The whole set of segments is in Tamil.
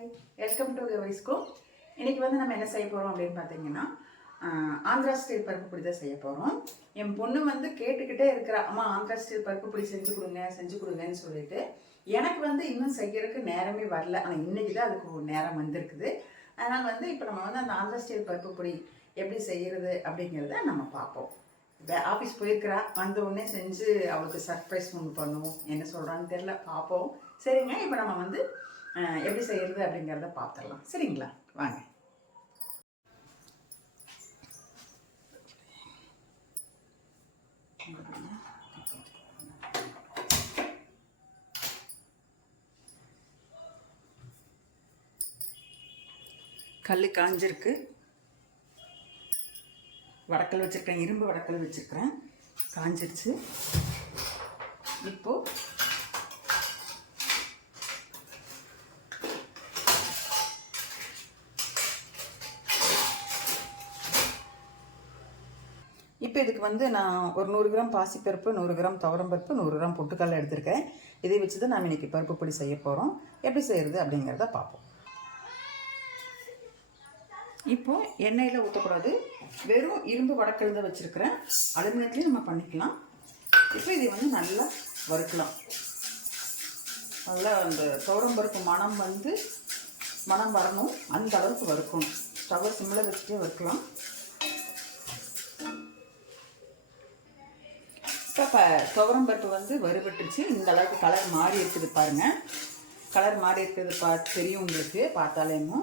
Hi, welcome to கவிஸ்கோ. இன்னைக்கு நம்ம என்ன செய்ய போகிறோம் அப்படின்னு பார்த்தீங்கன்னா, ஆந்திரா ஸ்டைல் பருப்பு பொடி தான் செய்ய போகிறோம். என் பொண்ணு கேட்டுக்கிட்டே இருக்கிறா, அம்மா ஆந்திரா ஸ்டைல் பருப்பு பொடி செஞ்சு கொடுங்கன்னு சொல்லிட்டு. எனக்கு இன்னும் செய்யறதுக்கு நேரமே வரல. ஆனால் இன்னைக்கு தான் அதுக்கு ஒரு நேரம் வந்திருக்குது. அதனால் இப்போ நம்ம அந்த ஆந்திரா ஸ்டைல் பருப்பு பொடி எப்படி செய்யறது அப்படிங்கிறத நம்ம பார்ப்போம். ஆஃபீஸ் போயிருக்கிறா, வந்த உடனே செஞ்சு அவளுக்கு சர்ப்ரைஸ் ஒன்று பண்ணுவோம். என்ன சொல்கிறான்னு தெரியல, பார்ப்போம். சரிங்க, இப்போ நம்ம எப்படி செய்யறது அப்படிங்கிறத பார்த்துடலாம். சரிங்களா, வாங்க. கல் காஞ்சிருக்கு. வடக்கல் வச்சுருக்கேன், இரும்பு வடக்கல் வச்சுருக்கிறேன். காஞ்சிருச்சு. இப்போது இதுக்கு நான் ஒரு 100 கிராம் பாசிப்பருப்பு, 100 கிராம் துவரம்பருப்பு, 100 கிராம் பொட்டுக்கடலை எடுத்திருக்கேன். இதை வச்சு தான் நாம் இன்றைக்கி பருப்பு பொடி செய்ய போகிறோம். எப்படி செய்கிறது அப்படிங்கிறத பார்ப்போம். இப்போது எண்ணெயில் ஊற்றக்கூடாது, வெறும் இரும்பு வடக்கல் தான் வச்சுருக்கிறேன். அலுமினியத்துலேயும் நம்ம பண்ணிக்கலாம். இப்போ இதை நல்லா வறுக்கலாம். நல்லா அந்த துவரம்பருப்பு மணம் வரணும், அந்த அளவுக்கு வறுக்கணும். ஸ்டவ்வை சிம்மில் வச்சுட்டே வறுக்கலாம். இப்போ துவரம்பருப்பு வறுபட்டுருச்சு. இந்த அளவுக்கு கலர் மாறி இருக்குது பாருங்கள். கலர் மாறி இருக்கிறது தெரியும் உங்களுக்கு பார்த்தாலேமோ.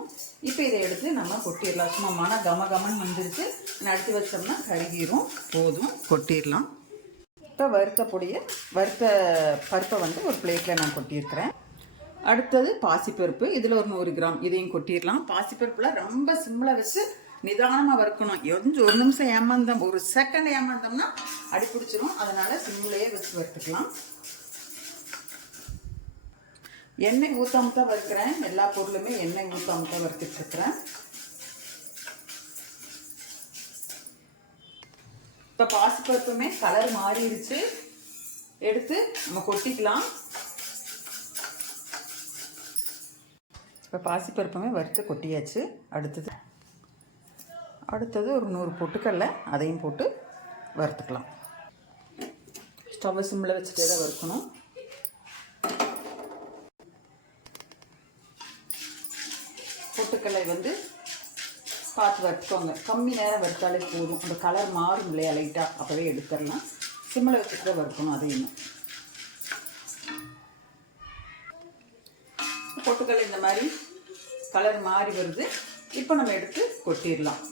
இப்போ இதை எடுத்து நம்ம கொட்டிடலாம். சும்மா மன கமன்னு வந்துருச்சு. நடுத்து வச்சோம்னா கருகிரும். போதும், கொட்டிடலாம். இப்போ வறுத்த பருப்பை ஒரு பிளேட்டில் நான் கொட்டியிருக்கிறேன். அடுத்தது பாசிப்பருப்பு. இதில் ஒரு 100 கிராம் இதையும் கொட்டிடலாம். பாசிப்பருப்பில் ரொம்ப சிம்மில் வச்சு நிதானமாக வறுக்கணும். ஒரு நிமிஷம் ஏமாந்தோம், ஒரு செகண்ட் ஏமாந்தோம்னா அடி பிடிச்சிரும். அதனால் சிம்மிலேயே வச்சு வறுத்துக்கலாம். எண்ணெய் ஊற்றாம தான் வறுக்கிறேன். எல்லா பொருளுமே எண்ணெய் ஊற்றாம தான் வறுத்துட்ருக்கிறேன். இப்போ பாசிப்பருப்புமே கலர் மாறிடுச்சு. எடுத்து நம்ம கொட்டிக்கலாம். இப்போ பாசிப்பருப்புமே வறுத்து கொட்டியாச்சு. அடுத்தது ஒரு 100 பொட்டுக்கடலை, அதையும் போட்டு வறுத்துக்கலாம். ஸ்டவ் சிம்மில் வச்சுட்டே தான் வறுக்கணும். பொட்டுக்கடலை பார்த்து வறுத்துக்கோங்க. கம்மி நேரம் வறுத்தாலே போதும். அந்த கலர் மாறும் இல்லையா லைட்டாக, அப்போவே எடுத்துடலாம். சிம்மில் வச்சுட்டு தான் வறுக்கணும். அதையும் பொட்டுக்கடலை இந்த மாதிரி கலர் மாறி வருது. இப்போ நம்ம எடுத்து கொட்டிடலாம்.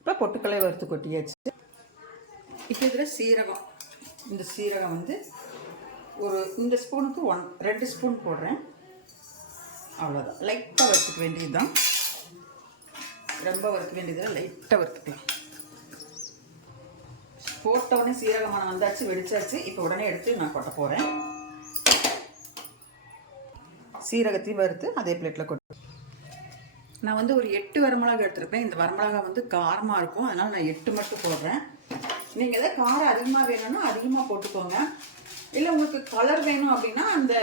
இப்போ பொட்டுக்கடலை வறுத்து கொட்டியாச்சு. இப்போ இதில் சீரகம். இந்த சீரகம் இந்த ஸ்பூனுக்கு 2 ஸ்பூன் போடுறேன். அவ்வளோதான். லைட்டாக வறுத்துக்க வேண்டியது தான். ரொம்ப வறுக்க வேண்டியதில் லைட்டாக வறுத்துக்கலாம். போட்டவுடனே சீரகமான வந்தாச்சு, வெடிச்சாச்சு. இப்போ உடனே எடுத்து நான் கொட்ட போகிறேன். சீரகத்தையும் வறுத்து அதே பிளேட்டில் கொட்டு. நான் ஒரு 8 வரமிளகா எடுத்துருப்பேன். இந்த வரமிளகா காரமாக இருக்கும். அதனால் நான் 8 மட்டும் போடுறேன். நீங்கள் எதாவது காரம் அதிகமாக வேணும்னா அதிகமாக போட்டுக்கோங்க. இல்லை உங்களுக்கு கலர் வேணும் அப்படின்னா அந்த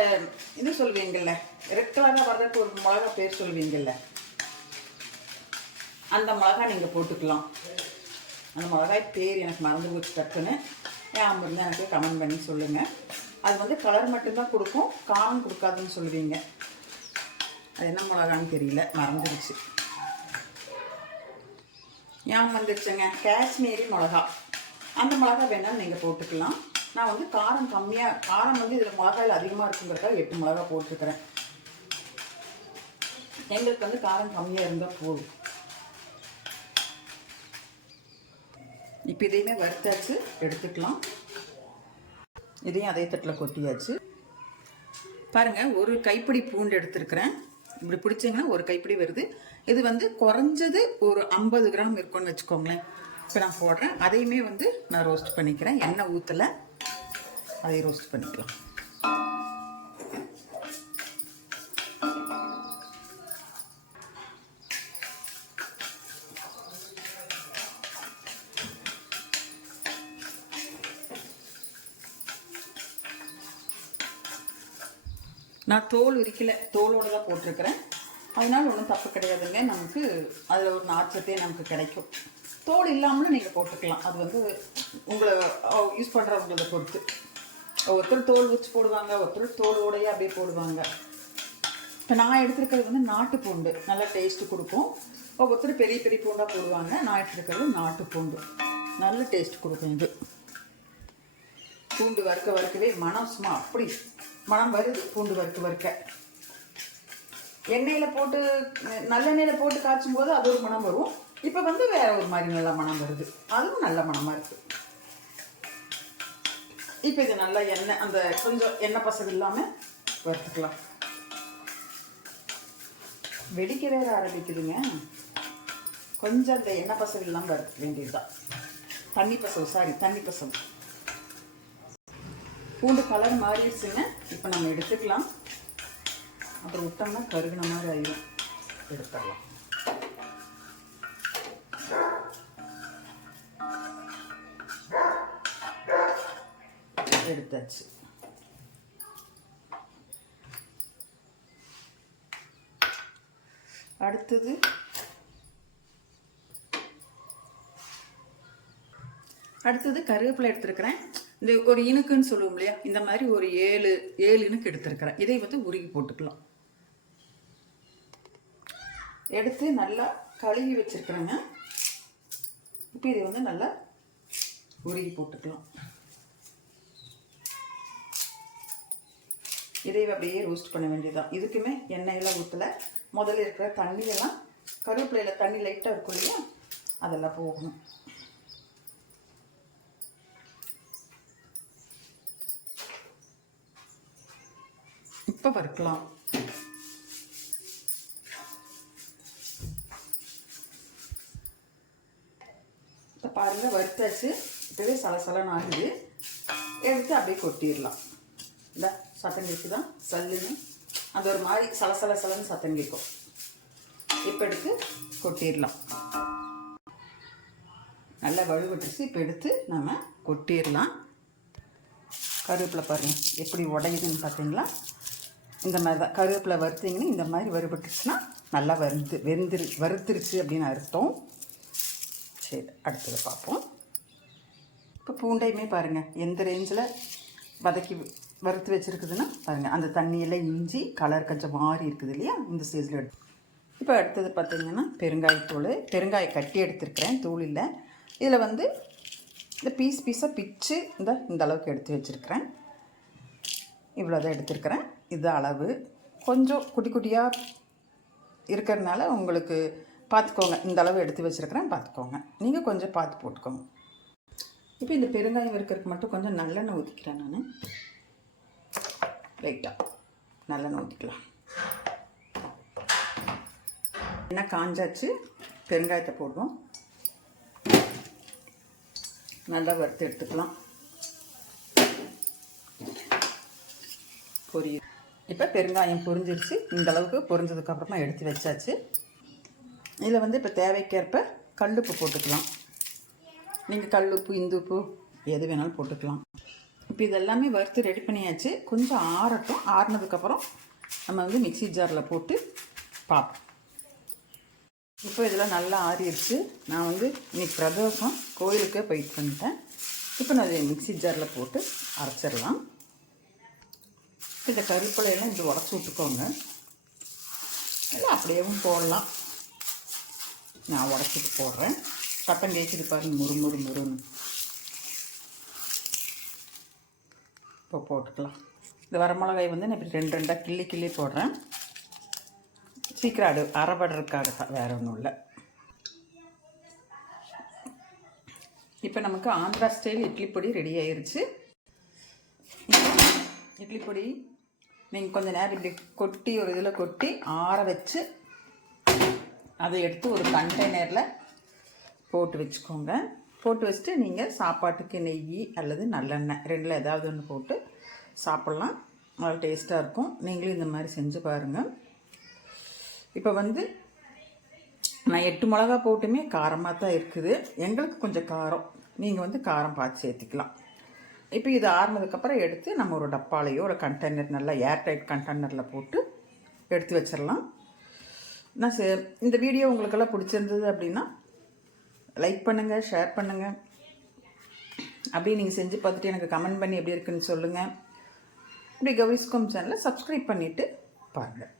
இது சொல்லுவீங்கள்ல, ரெட் கலராக வர்றதுக்கு ஒரு மிளகா பேர் சொல்லுவீங்கள்ல, அந்த மிளகா நீங்கள் போட்டுக்கலாம். அந்த மிளகாய் பேர் எனக்கு மறந்து போச்சு டக்குன்னு. ஏன் இருந்தால் எனக்கு கமெண்ட் பண்ணி சொல்லுங்கள். அது கலர் மட்டும்தான் கொடுக்கும், காரம் கொடுக்காதுன்னு சொல்லுவீங்க. அது என்ன மிளகான்னு தெரியல, மறந்துடுச்சு. ஏன் வந்துடுச்சுங்க, காஷ்மீரி மிளகா. அந்த மிளகா வேணாலும் நீங்கள் போட்டுக்கலாம். நான் காரம் கம்மியாக, காரம் இதில் மிளகாயில் அதிகமாக இருக்குங்கிறதுக்காக 8 மிளகா போட்டுருக்கிறேன். எங்களுக்கு காரம் கம்மியாக இருந்தால் போதும். இப்போ இதையுமே வறுத்தாச்சு, எடுத்துக்கலாம். இதையும் அதே தட்டில் கொட்டியாச்சு. பாருங்கள், ஒரு கைப்பிடி பூண்டு எடுத்துருக்கிறேன். இப்படி பிடிச்சிங்கன்னா ஒரு கைப்பிடி வருது. இது குறைஞ்சது ஒரு 50 கிராம் இருக்கும்னு வச்சுக்கோங்களேன். இப்போ நான் போடுறேன். அதையுமே நான் ரோஸ்ட் பண்ணிக்கிறேன். எண்ணெய் ஊற்றலை, அதை ரோஸ்ட் பண்ணிக்கலாம். நான் தோல் உரிக்கல, தோலோடு தான் போட்டிருக்கிறேன். அதனால ஒன்றும் தப்பு கிடையாதுங்க. நமக்கு அதில் ஒரு நார்ச்சத்தே நமக்கு கிடைக்கும். தோல் இல்லாமலும் நீங்கள் போட்டுக்கலாம். அது வந்து உங்களை யூஸ் பண்ணுறவங்களத பொறுத்து. ஒருத்தர் தோல் வச்சு போடுவாங்க, ஒருத்தர் தோலோடையே அப்படியே போடுவாங்க. இப்போ நான் எடுத்துருக்கிறது வந்து நாட்டு பூண்டு, நல்லா டேஸ்ட்டு கொடுக்கும். ஒவ்வொருத்தர் பெரிய பெரிய பூண்டாக போடுவாங்க. நான் எடுத்துருக்கிறது நாட்டு பூண்டு, நல்ல டேஸ்ட் கொடுக்கும். இது பூண்டு வறுக்கவே மனம் சும்மா அப்படி மனம் வருது. பூண்டு வறுக்க எண்ணெயில் போட்டு நல்லெண்ணெயில் போட்டு காய்ச்சும் போது அது ஒரு மனம் வரும். இப்போ வந்து வேற ஒரு மாதிரி நல்ல மனம் வருது, அதுவும் நல்ல மனமாக இருக்குது. இப்போ இது நல்லா எண்ணெய், அந்த கொஞ்சம் எண்ணெய் பசகு இல்லாமல் வறுத்துக்கலாம். வெடிக்க வேற ஆரம்பிக்குதுங்க. கொஞ்சம் அந்த எண்ணெய் பசகு இல்லாமல் வறுக்க வேண்டியதுதான். தண்ணி பசவு. பூண்டு கலர் மாறிடுச்சுங்க. இப்போ நம்ம எடுத்துக்கலாம். அப்புறம் விட்டோம்னா கருகின மாதிரி ஆயிடும். எடுத்துடலாம். எடுத்தாச்சு. அடுத்தது கருவேப்பிலை எடுத்துருக்கிறேன். இந்த ஒரு இனுக்குன்னு சொல்லுவோம் இல்லையா, இந்த மாதிரி ஒரு 7 இனுக்கு எடுத்துருக்கிறேன். இதை வந்து உருகி போட்டுக்கலாம். எடுத்து நல்லா கழுவி வச்சுருக்கிறேங்க. இப்போ இதை வந்து நல்லா உருகி போட்டுக்கலாம். இதை அப்படியே ரோஸ்ட் பண்ண வேண்டியதுதான். இதுக்குமே எண்ணெயெல்லாம் ஊற்றலை. முதல்ல இருக்கிற தண்ணியெல்லாம், கருவேப்பிலையில் தண்ணி லைட்டாக இருக்கும் இல்லையா, அதெல்லாம் போகணும். இப்போ வறுக்கலாம். இப்போ பாருங்கள், வறுத்தாச்சு. இப்போவே சலசலன்னு ஆகுது. எடுத்து அப்படியே கொட்டிடலாம். இந்த சத்தம் கேட்குதான் சல்லுன்னு, அந்த ஒரு மாதிரி சலசலன்னு சத்தம் கேட்கும். இப்போ எடுத்து கொட்டிடலாம். நல்லா வலுவட்டுருச்சு. இப்போ எடுத்து நம்ம கொட்டிடலாம். கருவேப்பிலை பாருங்கள் எப்படி உடையுதுன்னு பார்த்தீங்களா? இந்த மாதிரி தான் கருவேப்பிலை வறுத்திங்கன்னா இந்த மாதிரி வறுபட்டுருச்சுன்னா நல்லா வறுத்துருச்சு அப்படின்னு அர்த்தம். சரி, அடுத்ததை பார்ப்போம். இப்போ பூண்டையுமே பாருங்கள் எந்த ரேஞ்சில் வறுத்து வச்சுருக்குதுன்னா பாருங்கள், அந்த தண்ணியெல்லாம் இஞ்சி கலர் கொஞ்சம் மாறி இருக்குது இல்லையா, இந்த ஸ்டேஜில் எடுத்து. இப்போ அடுத்தது பார்த்திங்கன்னா பெருங்காயத்தூள். பெருங்காய கட்டி எடுத்துருக்கிறேன், தூள் இல்லை. இதில் வந்து இந்த பீஸாக பிச்சு இந்த அளவுக்கு எடுத்து வச்சுருக்கிறேன். இவ்வளோதான் எடுத்துருக்கிறேன். இது அளவு. கொஞ்சம் குட்டி குட்டியாக இருக்கிறதுனால உங்களுக்கு பார்த்துக்கோங்க. இந்த அளவு எடுத்து வச்சுருக்கிறேன், பார்த்துக்கோங்க. நீங்கள் கொஞ்சம் பார்த்து போட்டுக்கோங்க. இப்போ இந்த பெருங்காயம் இருக்கிறதுக்கு மட்டும் கொஞ்சம் நல்லெண்ணெய் ஊற்றிக்கிறேன். நான் லைட்டாக நல்லெண்ணெய் ஊற்றிக்கலாம். எண்ணெய் காஞ்சாச்சு. பெருங்காயத்தை போடுவோம். நல்லா வறுத்து எடுத்துக்கலாம். பொரியுது. இப்போ பெருங்காயம் பொரிஞ்சிருச்சு. இந்த அளவுக்கு பொரிஞ்சதுக்கப்புறமா எடுத்து வச்சாச்சு. இதில் வந்து இப்போ தேவைக்கேற்ப கல்லுப்பு போட்டுக்கலாம். நீங்கள் கல்லுப்பு, இந்துப்பு எது வேணாலும் போட்டுக்கலாம். இப்போ இதெல்லாமே வறுத்து ரெடி பண்ணியாச்சு. கொஞ்சம் ஆறட்டும். ஆறினதுக்கப்புறம் நம்ம வந்து மிக்ஸி ஜாரில் போட்டு பார்ப்போம். இப்போ இதெல்லாம் நல்லா ஆறிடுச்சு. நான் வந்து இன்னைக்கு பிரதோஷம், கோயிலுக்கே போயிட்டு வந்துட்டேன். இப்போ நான் இதை மிக்ஸி ஜாரில் போட்டு அரைச்சிடலாம். இந்த கருவேப்பிலையெல்லாம் இப்படி உடச்சி விட்டுக்கோங்க. இல்லை அப்படியேவும் போடலாம். நான் உடச்சிட்டு போடுறேன். சத்தம் கேட்குது பாருங்க, முறுன்னு. இப்போ போட்டுக்கலாம். இந்த வரமிளகாய் வந்து நான் இப்படி 2 கிள்ளி போடுறேன். சீக்கிரம் அரைபடுறதுக்காக தான், வேறு ஒன்றும் இல்லை. இப்போ நமக்கு ஆந்திரா ஸ்டைல் இட்லி பொடி ரெடி ஆயிடுச்சு. இட்லி பொடி நீங்கள் கொஞ்சம் நேரம் இப்படி கொட்டி ஒரு இதில் கொட்டி ஆற வச்சு அதை எடுத்து ஒரு கண்டெய்னரில் போட்டு வச்சுக்கோங்க. போட்டு வச்சுட்டு நீங்கள் சாப்பாட்டுக்கு நெய் அல்லது நல்லெண்ணெய் 2ல் ஏதாவது ஒன்று போட்டு சாப்பிட்லாம். நல்லா டேஸ்ட்டாக இருக்கும். நீங்களும் இந்த மாதிரி செஞ்சு பாருங்கள். இப்போ வந்து நான் 8 மிளகா போட்டுமே காரமாக தான் இருக்குது. எங்களுக்கு கொஞ்சம் காரம், நீங்கள் வந்து காரம் பார்த்து சேர்த்துக்கலாம். இப்போ இது ஆறுனதுக்கப்புறம் எடுத்து நம்ம ஒரு டப்பாலையோ ஒரு கண்டெய்னர் நல்லா ஏர்டைட் கண்டெய்னரில் போட்டு எடுத்து வச்சிடலாம். நான் இந்த வீடியோ உங்களுக்கெல்லாம் பிடிச்சிருந்தது அப்படின்னா லைக் பண்ணுங்கள், ஷேர் பண்ணுங்கள். அப்படியே நீங்கள் செஞ்சு பார்த்துட்டு எனக்கு கமெண்ட் பண்ணி எப்படி இருக்குன்னு சொல்லுங்கள். இப்படி கௌரிஸ் ஹோம் சேனலை சப்ஸ்கிரைப் பண்ணிவிட்டு பாருங்கள்.